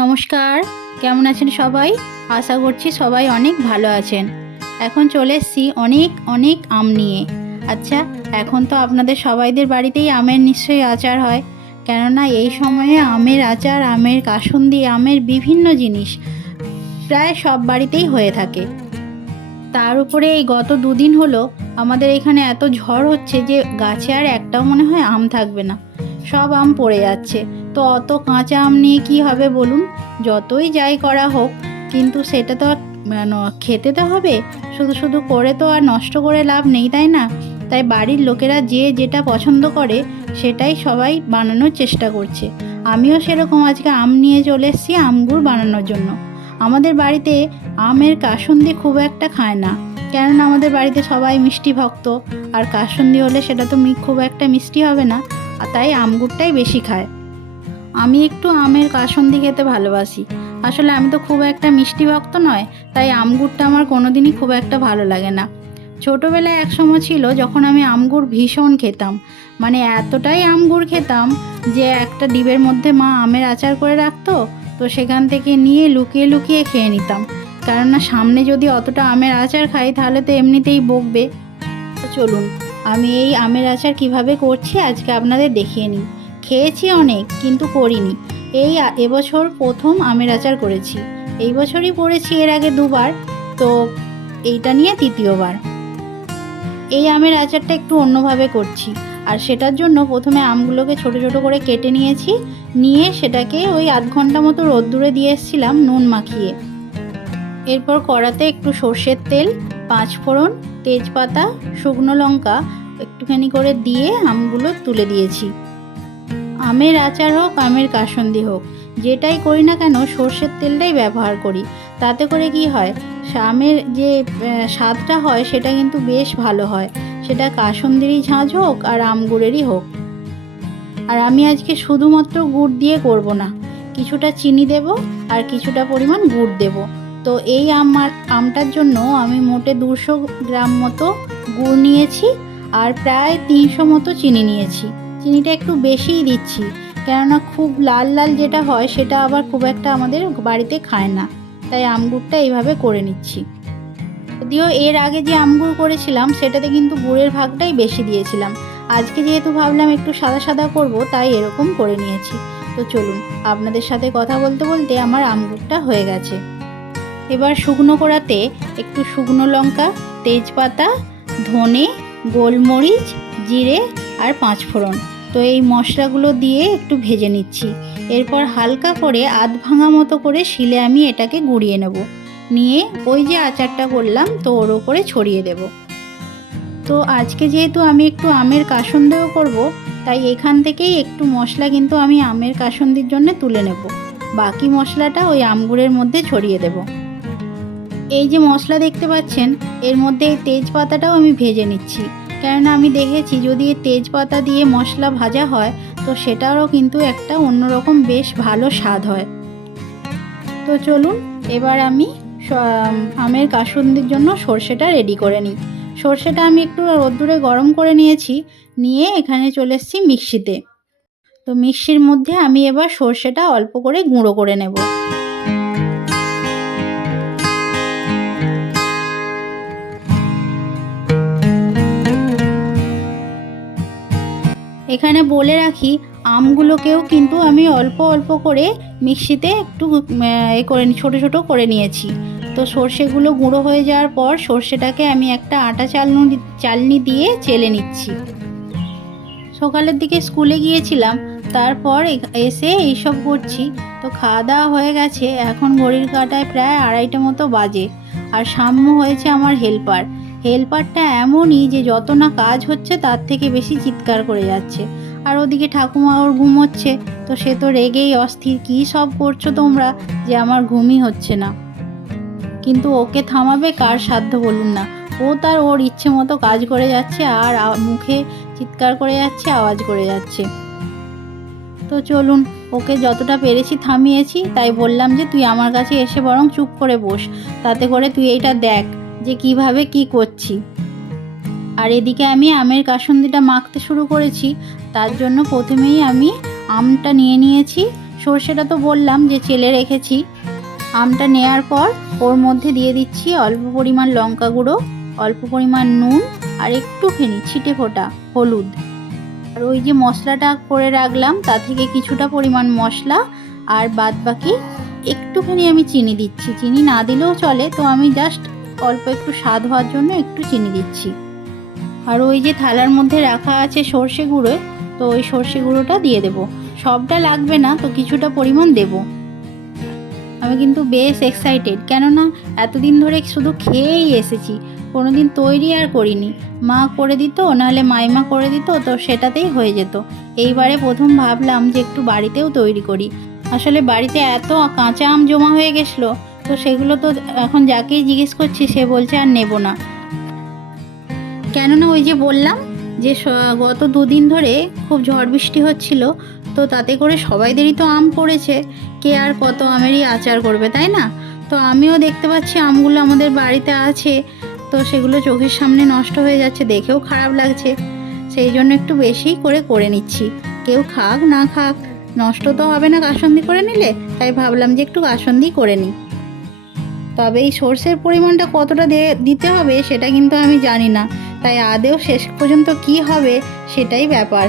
নমস্কার, কেমন আছেন সবাই? আশা করছি সবাই অনেক ভালো আছেন। এখন চলে এসেছি অনেক অনেক আম নিয়ে। আচ্ছা, এখন তো আপনাদের সবাইদের বাড়িতেই আমের নিশ্চয়ই আচার হয়, কেননা এই সময়ে আমের আচার, আমের কাসুন্দি, আমের বিভিন্ন জিনিস প্রায় সব বাড়িতেই হয়ে থাকে। তার উপরে এই গত দুদিন হলো আমাদের এখানে এত ঝড় হচ্ছে যে গাছে আর একটাও মনে হয় আম থাকবে না, সব আম পড়ে যাচ্ছে। তো অত কাঁচা আম নিয়ে কি হবে বলুন? যতই যাই করা হোক, কিন্তু সেটা তো আর খেতে তো হবে, শুধু শুধু করে তো আর নষ্ট করে লাভ নেই, তাই না? তাই বাড়ির লোকেরা যে যেটা পছন্দ করে সেটাই সবাই বানানোর চেষ্টা করছে। আমিও সেরকম আজকে আম নিয়ে চলে এসেছি আমগুড় বানানোর জন্য। আমাদের বাড়িতে আমের কাসুন্দি খুব একটা খায় না, কেননা আমাদের বাড়িতে সবাই মিষ্টি ভক্ত, আর কাসুন্দি হলে সেটা তো খুব একটা মিষ্টি হবে না, আর তাই আমগুড়টাই বেশি খায়। আমি একটু আমের কাসুন্দি খেতে ভালোবাসি। আসলে আমি তো খুব একটা মিষ্টি ভক্ত নয়, তাই আমগুড়টা আমার কোনোদিনই খুব একটা ভালো লাগে না। ছোটোবেলায় এক সময় ছিল যখন আমি আমগুড় ভীষণ খেতাম, মানে এতটাই আমগুড় খেতাম যে একটা ডিবের মধ্যে মা আমের আচার করে রাখতো, তো সেখান থেকে নিয়ে লুকিয়ে লুকিয়ে খেয়ে নিতাম, কেননা সামনে যদি অতটা আমের আচার খাই তাহলে তো এমনিতেই বকবে। তো চলুন, আমি এই আমের আচার কিভাবে করছি আজকে আপনাদের দেখিয়ে নিই। খেয়েছি অনেক, কিন্তু করিনি। এবছর প্রথম আমের আচার করেছি। এই বছরই করেছি, এর আগে দুবার, তো এইটা নিয়ে তৃতীয়বার। এই আমের আচারটা একটু অন্যভাবে করছি, আর সেটার জন্য প্রথমে আমগুলোকে ছোট ছোট করে কেটে নিয়েছি। নিয়ে সেটাকে ওই আধ ঘন্টা মতো রোদ্দুরে দিয়ে এসেছিলাম নুন মাখিয়ে। এরপর কড়াতে একটু সর্ষের তেল, পাঁচফোড়ন, তেজপাতা, শুকনো লঙ্কা একটুখানি করে দিয়ে আমগুলো তুলে দিয়েছি। আমের আচার হোক, আমের কাসুন্দি হোক, যেটাই করি না কেন সর্ষের তেলটাই ব্যবহার করি। তাতে করে কি হয়, আমের যে স্বাদটা হয় সেটা কিন্তু বেশ ভালো হয়, সেটা কাসুন্দিরই ঝাঁঝ হোক আর আমগুড়েরই হোক। আর আমি আজকে শুধুমাত্র গুড় দিয়ে করব না, কিছুটা চিনি দেব আর কিছুটা পরিমাণ গুড় দেব। তো এই আমটার জন্য আমি মোটে 200 গ্রাম মতো গুড় নিয়েছি, আর প্রায় 300 মতো চিনি নিয়েছি। চিনিটা একটু বেশিই দিচ্ছি, কেননা খুব লাল লাল যেটা হয় সেটা আবার খুব একটা আমাদের বাড়িতে খায় না, তাই আমগুড়টা এইভাবে করে নিচ্ছি। যদিও এর আগে যে আমগুড় করেছিলাম সেটাতে কিন্তু গুড়ের ভাগটাই বেশি দিয়েছিলাম। আজকে যেহেতু ভাবলাম একটু সাদা সাদা করব, তাই এরকম করে নিয়েছি। তো চলুন, আপনাদের সাথে কথা বলতে বলতে আমার আমগুড়টা হয়ে গেছে। এবার শুকনো কড়াতে একটু শুকনো লঙ্কা, তেজপাতা, ধনে, গোলমরিচ, জিরে আর পাঁচফোড়ন, তো এই মশলাগুলো দিয়ে একটু ভেজে নিচ্ছি। এরপর হালকা করে আধ ভাঙা মতো করে শিলে আমি এটাকে গুঁড়িয়ে নেব। নিয়ে ওই যে আচারটা করলাম তো ওর ওপরে ছড়িয়ে দেব। তো আজকে যেহেতু আমি একটু আমের কাসুন্দিও করব, তাই এখান থেকেই একটু মশলা কিন্তু আমি আমের কাসুন্দির জন্য তুলে নেব। বাকি মশলাটা ওই আমগুড়ের মধ্যে ছড়িয়ে দেব। এই যে মশলা দেখতে পাচ্ছেন, এর মধ্যে এই তেজপাতাটাও আমি ভেজে নিচ্ছি, কেননা আমি দেখেছি যদি এই তেজপাতা দিয়ে মশলা ভাজা হয় তো সেটারও কিন্তু একটা অন্যরকম বেশ ভালো স্বাদ হয়। তো চলুন, এবার আমি আমের কাসুন্দির জন্য সর্ষেটা রেডি করে নিই। সর্ষেটা আমি একটু রোদ্দুরে গরম করে নিয়েছি, নিয়ে এখানে চলে এসেছি মিক্সিতে। তো মিক্সির মধ্যে আমি এবার সর্ষেটা অল্প করে গুঁড়ো করে নেব। এখানে বলে রাখি, আমগুলোকেও কিন্তু আমি অল্প অল্প করে মিক্সিতে একটু ছোটো ছোটো করে নিয়েছি। তো সর্ষেগুলো গুঁড়ো হয়ে যাওয়ার পর সর্ষেটাকে আমি একটা আটা চালনি দিয়ে চেলে নিচ্ছি। সকালের দিকে স্কুলে গিয়েছিলাম, তারপর এসে এইসব করছি। তো খাওয়া দাওয়া হয়ে গেছে, এখন ঘড়ির কাঁটায় প্রায় 2:30 মতো বাজে। আর সাম্য হয়েছে আমার হেল্পারটা এমনই যে যত না কাজ হচ্ছে তার থেকে বেশি চিৎকার করে যাচ্ছে। আর ওদিকে ঠাকুমা ওর ঘুমোচ্ছে, তো সে তো রেগেই অস্থির, কী সব করছো তোমরা যে আমার ঘুমই হচ্ছে না। কিন্তু ওকে থামাবে কার সাধ্য বলুন না। ও তার ওর ইচ্ছে মতো কাজ করে যাচ্ছে, আর মুখে চিৎকার করে যাচ্ছে, আওয়াজ করে যাচ্ছে। তো চলুন, ওকে যতটা পেরেছি থামিয়েছি। তাই বললাম যে তুই আমার কাছে এসে বরং চুপ করে বস, তাতে করে তুই এইটা দেখ যে কিভাবে কি করছি। আর এদিকে আমি আমের কাসুন্দিটা মাখতে শুরু করেছি। তার জন্য প্রথমেই আমি আমটা নিয়ে নিয়েছি, সর্ষেটা তো বললাম যে চেলে রেখেছি। আমটা নেওয়ার পর ওর মধ্যে দিয়ে দিচ্ছি অল্প পরিমাণ লঙ্কা গুঁড়ো, অল্প পরিমাণ নুন আর একটুখানি ছিটে ফোঁটা হলুদ। আর ওই যে মশলাটা করে রাখলাম তা থেকে কিছুটা পরিমাণ মশলা আর বাদ বাকি একটুখানি আমি চিনি দিচ্ছি। চিনি না দিলেও চলে, তো আমি জাস্ট অল্প একটু স্বাদ হওয়ার জন্য একটু চিনি দিচ্ছি। আর ওই যে থালার মধ্যে রাখা আছে সর্ষে গুঁড়ো, তো ওই সর্ষে গুঁড়োটা দিয়ে দেব। সবটা লাগবে না, তো কিছুটা পরিমাণ দেব। আমি কিন্তু বেশ এক্সাইটেড, কেননা এতদিন ধরে শুধু খেয়েই এসেছি, কোনোদিন তৈরি আর করিনি। মা করে দিত, নাহলে মাইমা করে দিত, তো সেটাতেই হয়ে যেত। এইবারে প্রথম ভাবলাম যে একটু বাড়িতেও তৈরি করি। আসলে বাড়িতে এত কাঁচা আম জমা হয়ে গেছিলো, তো সেগুলো তো এখন যাকেই জিজ্ঞেস করছি সে বলছে আর নেব না। কেননা ওই যে বললাম যে গত দুদিন ধরে খুব ঝড় বৃষ্টি হচ্ছিল, তো তাতে করে সবাইদেরই তো আম পড়েছে, কে আর কত আমেরই আচার করবে, তাই না? তো আমিও দেখতে পাচ্ছি আমগুলো আমাদের বাড়িতে আছে, তো সেগুলো চোখের সামনে নষ্ট হয়ে যাচ্ছে, দেখেও খারাপ লাগছে। সেই জন্য একটু বেশি করে নিচ্ছি। কেউ খাক না খাক, নষ্ট তো হবে না কাসন্দি করে নিলে, তাই ভাবলাম যে একটু কাসন্দি করে নিই। তবে এই সর্ষের পরিমাণটা কতটা দিতে হবে সেটা কিন্তু আমি জানি না, তাই আদেও শেষ পর্যন্ত কি হবে সেটাই ব্যাপার।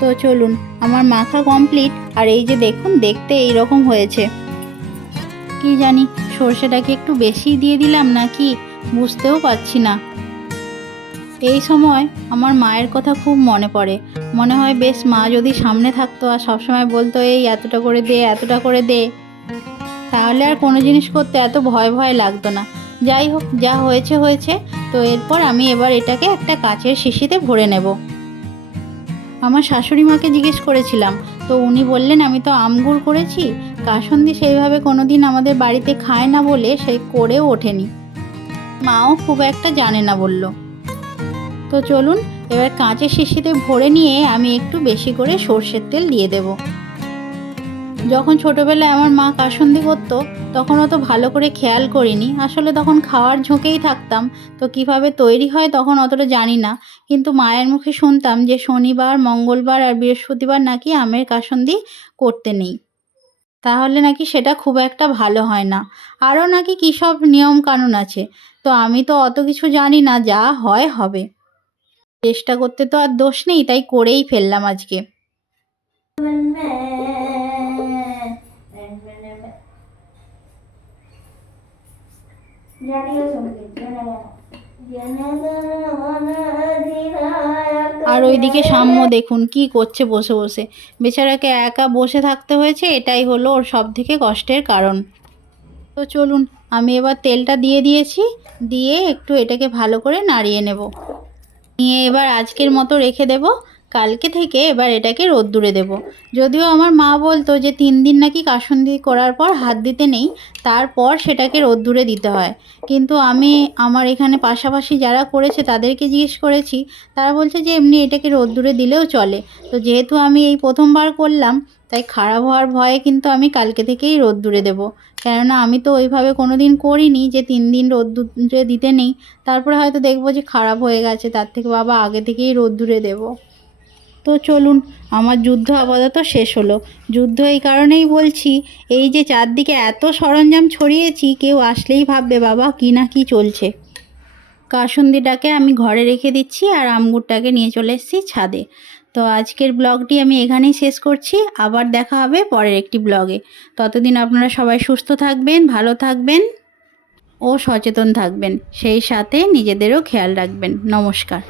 তো চলুন, আমার মাখা কমপ্লিট। আর এই যে দেখুন, দেখতে এই রকম হয়েছে। কি জানি সর্ষেটাকে একটু বেশি দিয়ে দিলাম নাকি, বুঝতেও পারছি না। এই সময় আমার মায়ের কথা খুব মনে পড়ে। মনে হয় বেশ মা যদি সামনে থাকতো আর সবসময় বলতো এই এতটা করে দে, এতটা করে দে, তাহলে আর কোনো জিনিস করতে এত ভয় ভয় লাগতো না। যাই হোক, যা হয়েছে হয়েছে। তো এরপর আমি এবার এটাকে একটা কাচের শিশিতে ভরে নেব। আমার শাশুড়ি মাকে জিজ্ঞেস করেছিলাম, তো উনি বললেন আমি তো আমগুড় করেছি, কাসন্দি সেইভাবে কোনোদিন আমাদের বাড়িতে খায় না বলে সে করেও ওঠেনি, মাও খুব একটা জানে না বলল। তো চলুন, এবার কাঁচের শিশিতে ভরে নিয়ে আমি একটু বেশি করে সর্ষের তেল দিয়ে দেব। যখন ছোটোবেলায় আমার মা কাসন্দি করতো তখন অত ভালো করে খেয়াল করিনি, আসলে তখন খাওয়ার ঝোঁকেই থাকতাম, তো কিভাবে তৈরি হয় তখন অতটা জানি না। কিন্তু মায়ের মুখে শুনতাম যে শনিবার, মঙ্গলবার আর বৃহস্পতিবার নাকি আমের কাসন্দি করতে নেই, তাহলে নাকি সেটা খুব একটা ভালো হয় না। আরও নাকি কী সব নিয়ম কানুন আছে, তো আমি তো অত কিছু জানি না, যা হয় হবে। চেষ্টা করতে তো আর দোষ নেই, তাই করেই ফেললাম আজকে। আর ওইদিকে সাম্য দেখুন কি করছে বসে বসে, বেচারাকে একা বসে থাকতে হয়েছে, এটাই হলো ওর সব থেকে কষ্টের কারণ। তো চলুন, আমি এবার তেলটা দিয়ে দিয়েছি, দিয়ে একটু এটাকে ভালো করে নাড়িয়ে নেব। নিয়ে এবার আজকের মতো রেখে দেব। কালকে থেকে এবার এটাকে রোদ্দুরে দেব। যদিও আমার মা বলতো যে 3 দিন নাকি কাসন্দি করার পর হাত দিতে নেই, তারপর সেটাকে রোদ্দুরে দিতে হয়। কিন্তু আমি আমার এখানে পাশাপাশি যারা করেছে তাদেরকে জিজ্ঞেস করেছি, তারা বলছে যে এমনি এটাকে রোদ্দুরে দিলেও চলে। তো যেহেতু আমি এই প্রথমবার করলাম, তাই খারাপ হওয়ার ভয়ে কিন্তু আমি কালকে থেকেই রোদ্দুরে দেব। কেননা আমি তো ওইভাবে কোনো দিন করিনি যে 3 দিন রোদ্দুরে দিতে নেই, তারপরে হয়তো দেখবো যে খারাপ হয়ে গেছে, তার থেকে বাবা আগে থেকেই রোদ্দুরে দেব। তো চলুন, আমার যুদ্ধ আপাতত শেষ হলো। যুদ্ধ এই কারণেই বলছি, এই যে চারদিকে এত সরঞ্জাম ছড়িয়েছি, কেউ আসলেই ভাববে বাবা কি না কি চলছে। কাসুন্দিটাকে আমি ঘরে রেখে দিচ্ছি আর আমগুরটাকে নিয়ে চলে এসেছি ছাদে। তো আজকের ব্লগটি আমি এখানেই শেষ করছি, আবার দেখা হবে পরের একটি ব্লগে। ততদিন আপনারা সবাই সুস্থ থাকবেন, ভালো থাকবেন ও সচেতন থাকবেন, সেই সাথে নিজেদেরও খেয়াল রাখবেন। নমস্কার।